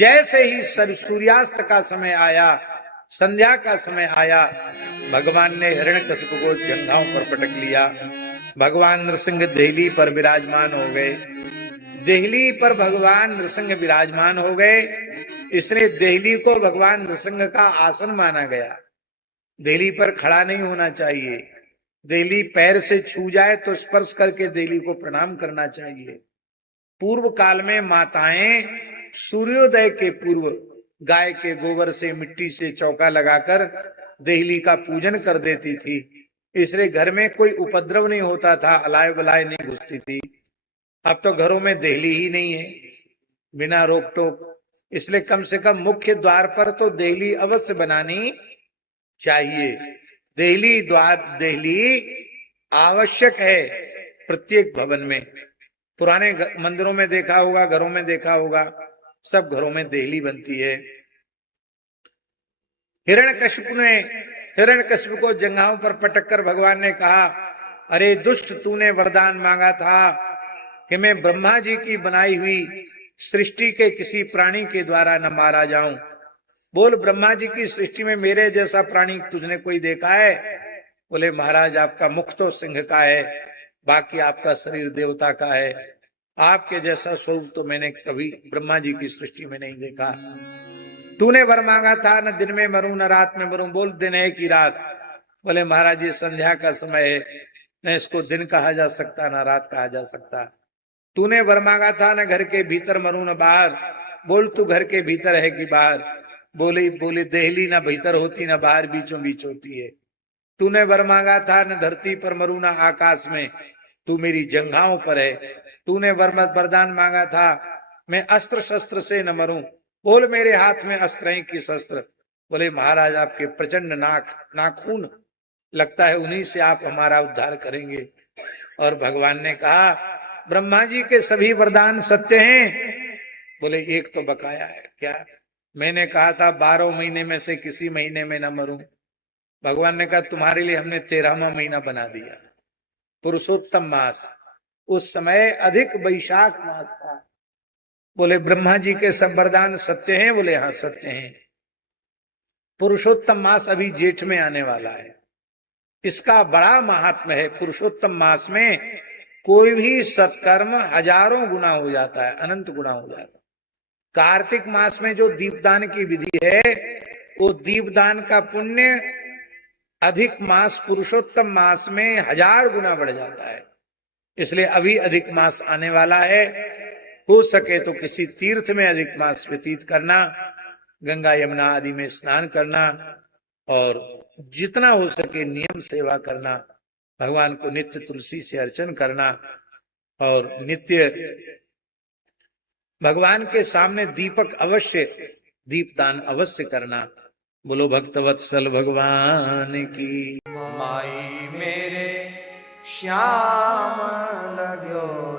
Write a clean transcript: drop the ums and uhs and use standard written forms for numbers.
जैसे ही सूर्यास्त का समय आया, संध्या का समय आया, भगवान ने हिरण्यकशिपु को जंघाओं पर पटक लिया। भगवान नृसिंह देहली पर विराजमान हो गए। देहली पर भगवान नृसिंह विराजमान हो गए, इसलिए देहली को भगवान नृसिंह का आसन माना गया। देहली पर खड़ा नहीं होना चाहिए, देहली पैर से छू जाए तो स्पर्श करके देहली को प्रणाम करना चाहिए। पूर्व काल में माताएं सूर्योदय के पूर्व गाय के गोबर से, मिट्टी से चौका लगाकर देहली का पूजन कर देती थी, इसलिए घर में कोई उपद्रव नहीं होता था, अलाय बलाय नहीं घुसती थी। अब तो घरों में देहली ही नहीं है बिना रोक टोक, इसलिए कम से कम मुख्य द्वार पर तो देहली अवश्य बनानी चाहिए। देहली आवश्यक है प्रत्येक भवन में। पुराने मंदिरों में देखा होगा, घरों में देखा होगा, सब घरों में देहली बनती है। हिरण्यकशिपु को जंघाओं पर पटक कर भगवान ने कहा, अरे दुष्ट, तूने वरदान मांगा था कि मैं ब्रह्मा जी की बनाई हुई सृष्टि के किसी प्राणी के द्वारा न मारा जाऊं। बोल, ब्रह्मा जी की सृष्टि में मेरे जैसा प्राणी तुझने कोई देखा है? बोले, महाराज आपका मुख तो सिंह का है, बाकी आपका शरीर देवता का है, आपके जैसा स्वरूप तो मैंने कभी ब्रह्मा जी की सृष्टि में नहीं देखा। तूने वर मांगा था, न दिन में मरूं न रात में मरूं। बोल, दिन है कि रात? बोले, महाराज ये संध्या का समय है, न इसको दिन कहा जा सकता न रात कहा जा सकता। तूने वर मांगा था, न घर के भीतर मरूं न बाहर। बोल, तू घर के भीतर है कि बाहर? बोली देहली न भीतर होती न बाहर, बीचों बीच होती है। तूने वर मांगा था, न धरती पर मरूं न आकाश में, तू मेरी जंघाओं पर है। तूने वरदान मांगा था, मैं अस्त्र शस्त्र से न मरूं। बोल, मेरे हाथ में अस्त्र हैं कि शस्त्र? बोले, महाराज आपके प्रचंड नाखून, लगता है उन्हीं से आप हमारा उद्धार करेंगे। और भगवान ने कहा, ब्रह्मा जी के सभी वरदान सत्य हैं। बोले, एक तो बकाया है। क्या? मैंने कहा था 12 महीने में से किसी महीने में न मरूं। भगवान ने कहा, तुम्हारे लिए हमने 13वां महीना बना दिया, पुरुषोत्तम मास। उस समय अधिक वैशाख मास था। बोले, ब्रह्मा जी के सब वरदान सत्य हैं? बोले, हाँ सत्य हैं। पुरुषोत्तम मास अभी जेठ में आने वाला है, इसका बड़ा महात्म्य है। पुरुषोत्तम मास में कोई भी सत्कर्म हजारों गुना हो जाता है, अनंत गुना हो जाता है। कार्तिक मास में जो दीपदान की विधि है, वो दीपदान का पुण्य अधिक मास पुरुषोत्तम मास में 1000 गुना बढ़ जाता है। इसलिए अभी अधिक मास आने वाला है, हो सके तो किसी तीर्थ में अधिक मास व्यतीत करना, गंगा यमुना आदि में स्नान करना, और जितना हो सके नियम सेवा करना, भगवान को नित्य तुलसी से अर्चन करना, और नित्य भगवान के सामने दीपक अवश्य, दीपदान अवश्य करना। बोलो भक्तवत्सल भगवान की। माई मेरे श्याम लगो